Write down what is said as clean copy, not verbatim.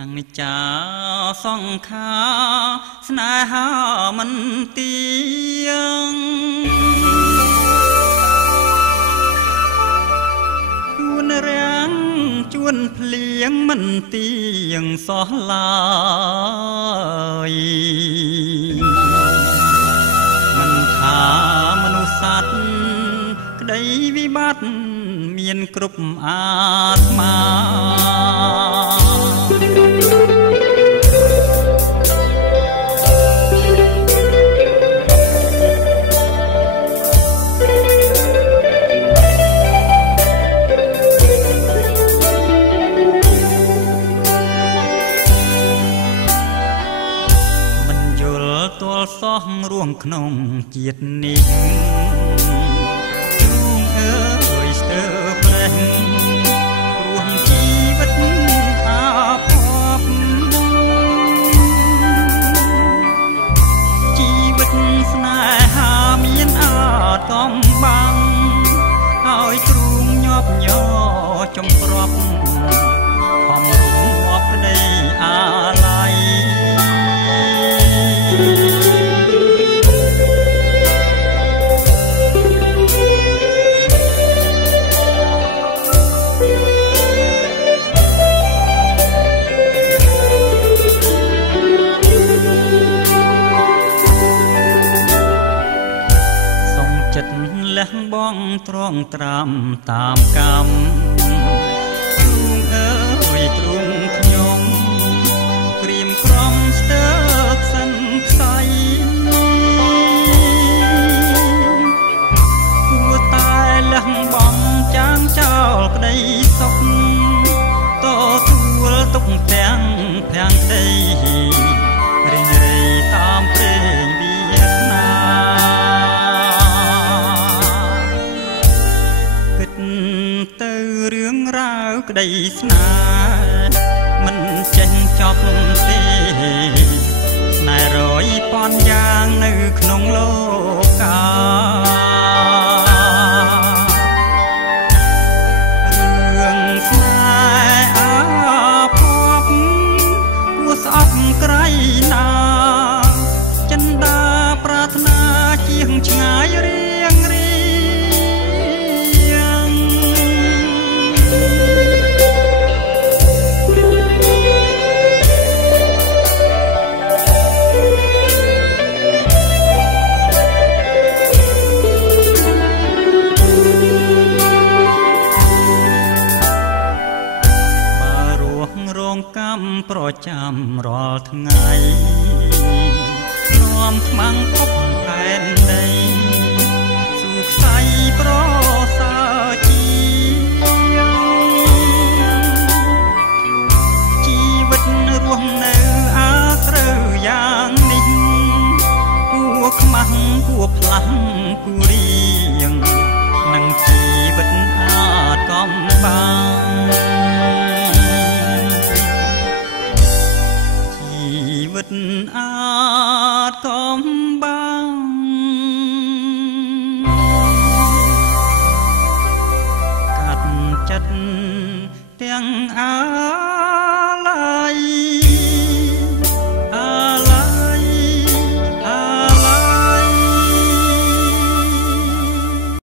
អង្និច្ចាសង្ខារស្នេហាមិនទៀងជួនរាំងជួនភ្លៀងមិនទៀងសោះឡើយមិនថាមនុស្សសត្វក្តីវិបត្តិមានគ្រប់អាត្មាសោះរួមក្នុងជាតិនេះជួងអើយស្ទើរប្រេះរួមជីវិតអាភពជីវិតស្នេហាមានអាកំបាំងហើយទ្រូងញាប់ញ័រចំប្រាប់ខំរួមក្តីអាឡ័យលះបងត្រង់ត្រាំតាមកម្មទ្រូងអើយទ្រូងខ្ញុំព្រៀមក្រំស្ទើរសិនខ្សៃគួរតែលះបងចាងចោលក្តីសុខតទួលទុកទាំងភាំងដីរិញរៃតាមព្រេងវាសនាទៅរឿងរ៉ាវក្តីស្នេហ៍មិនចេះចប់ទេស្នេហ៍រយពាន់យ៉ាងនៅក្នុងលោការឿងស្នេហ៍អាភពគួរស្អប់ក្រៃណាចិន្តាប្រាថ្នាជាងឆ្ងាយរៀងកម្មប្រចាំរាល់ថ្ងៃនាំខ្មាំងគប់ផែនដីស៊ូខ្សៃប្រសើរជីវិតរស់នៅអាស្រូវយ៉ាងនេះគួរខ្មាស់គួរផ្លាស់គួររៀងនឹងជីវិតអាចកំបាំងអាចកំបាំងកាត់ចិត្តទាំងអា